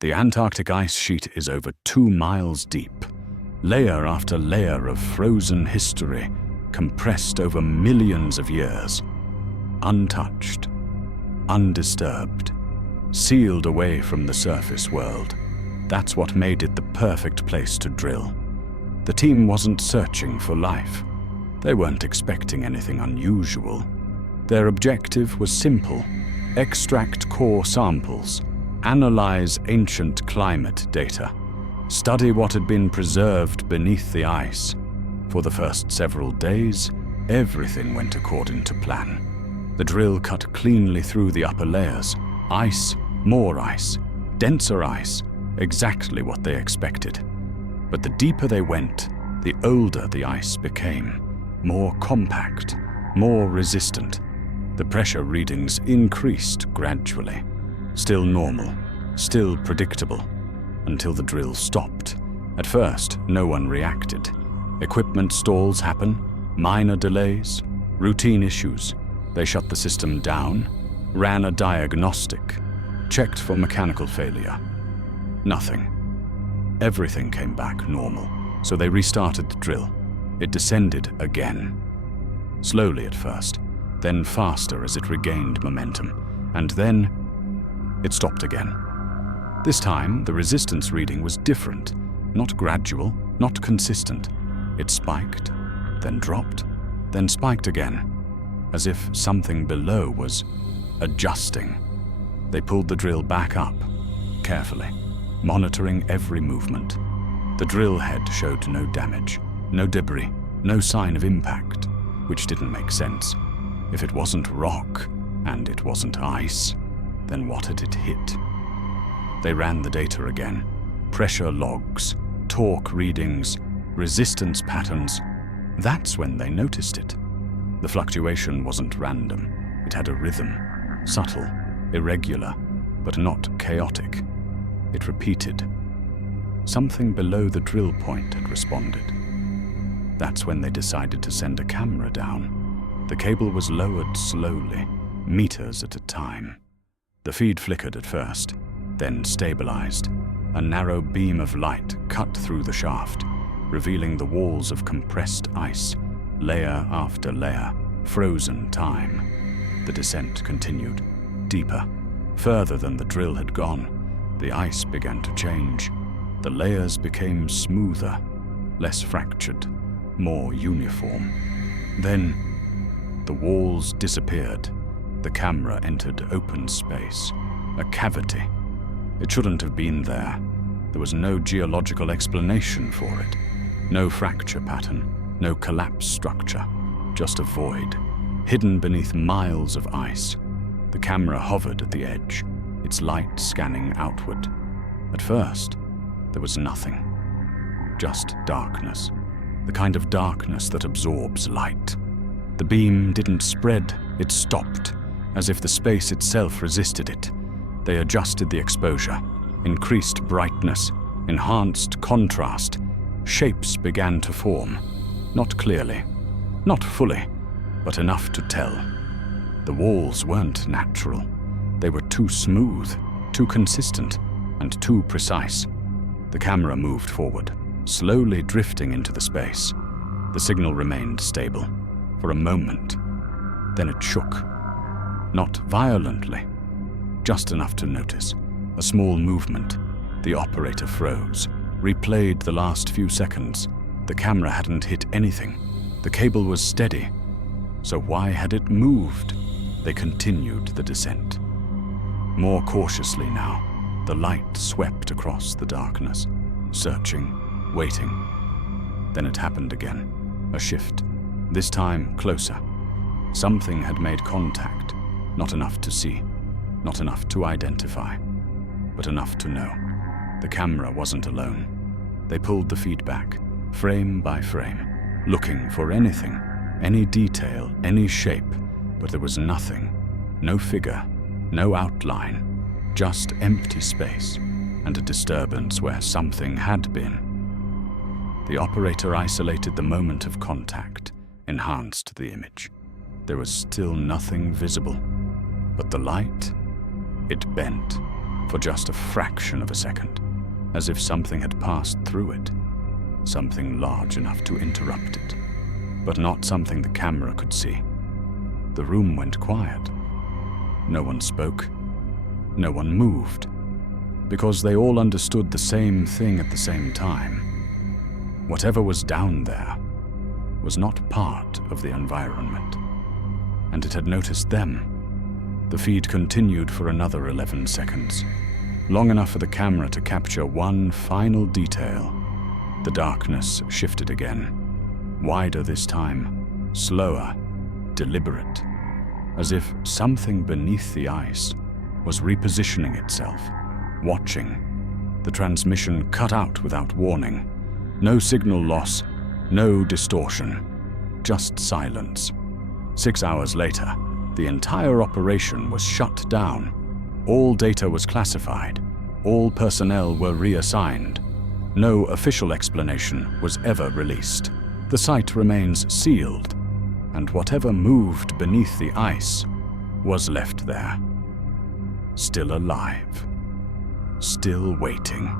The Antarctic ice sheet is over 2 miles deep, layer after layer of frozen history compressed over millions of years. Untouched, undisturbed, sealed away from the surface world. That's what made it the perfect place to drill. The team wasn't searching for life. They weren't expecting anything unusual. Their objective was simple: extract core samples, analyze ancient climate data, study what had been preserved beneath the ice. For the first several days, everything went according to plan. The drill cut cleanly through the upper layers. Ice, more ice, denser ice, exactly what they expected. But the deeper they went, the older the ice became, more compact, more resistant. The pressure readings increased gradually. Still normal, still predictable, until the drill stopped. At first, no one reacted. Equipment stalls happen, minor delays, routine issues. They shut the system down, ran a diagnostic, checked for mechanical failure. Nothing. Everything came back normal, so they restarted the drill. It descended again. Slowly at first, then faster as it regained momentum, and then it stopped again. This time, the resistance reading was different, not gradual, not consistent. It spiked, then dropped, then spiked again, as if something below was adjusting. They pulled the drill back up, carefully, monitoring every movement. The drill head showed no damage, no debris, no sign of impact, which didn't make sense. If it wasn't rock, and it wasn't ice, then what had it hit? They ran the data again. Pressure logs, torque readings, resistance patterns. That's when they noticed it. The fluctuation wasn't random. It had a rhythm, subtle, irregular, but not chaotic. It repeated. Something below the drill point had responded. That's when they decided to send a camera down. The cable was lowered slowly, meters at a time. The feed flickered at first, then stabilized. A narrow beam of light cut through the shaft, revealing the walls of compressed ice, layer after layer, frozen time. The descent continued, deeper, further than the drill had gone. The ice began to change. The layers became smoother, less fractured, more uniform. Then, the walls disappeared. The camera entered open space, a cavity. It shouldn't have been there. There was no geological explanation for it. No fracture pattern, no collapse structure, just a void, hidden beneath miles of ice. The camera hovered at the edge, its light scanning outward. At first, there was nothing. Just darkness, the kind of darkness that absorbs light. The beam didn't spread, it stopped, as if the space itself resisted it. They adjusted the exposure, increased brightness, enhanced contrast. Shapes began to form, not clearly, not fully, but enough to tell. The walls weren't natural. They were too smooth, too consistent, and too precise. The camera moved forward, slowly drifting into the space. The signal remained stable for a moment. Then it shook. Not violently, just enough to notice. A small movement. The operator froze, replayed the last few seconds. The camera hadn't hit anything. The cable was steady. So why had it moved? They continued the descent. More cautiously now, the light swept across the darkness, searching, waiting. Then it happened again. A shift, this time closer. Something had made contact. Not enough to see, not enough to identify, but enough to know. The camera wasn't alone. They pulled the feed back, frame by frame, looking for anything, any detail, any shape, but there was nothing. No figure, no outline, just empty space and a disturbance where something had been. The operator isolated the moment of contact, enhanced the image. There was still nothing visible. But the light, it bent, for just a fraction of a second, as if something had passed through it, something large enough to interrupt it, but not something the camera could see. The room went quiet. No one spoke. No one moved, because they all understood the same thing at the same time. Whatever was down there was not part of the environment, and it had noticed them. The feed continued for another 11 seconds, long enough for the camera to capture one final detail. The darkness shifted again, wider this time, slower, deliberate, as if something beneath the ice was repositioning itself, watching. The transmission cut out without warning. No signal loss, no distortion, just silence. 6 hours later, the entire operation was shut down. All data was classified. All personnel were reassigned. No official explanation was ever released. The site remains sealed, and whatever moved beneath the ice was left there. Still alive. Still waiting.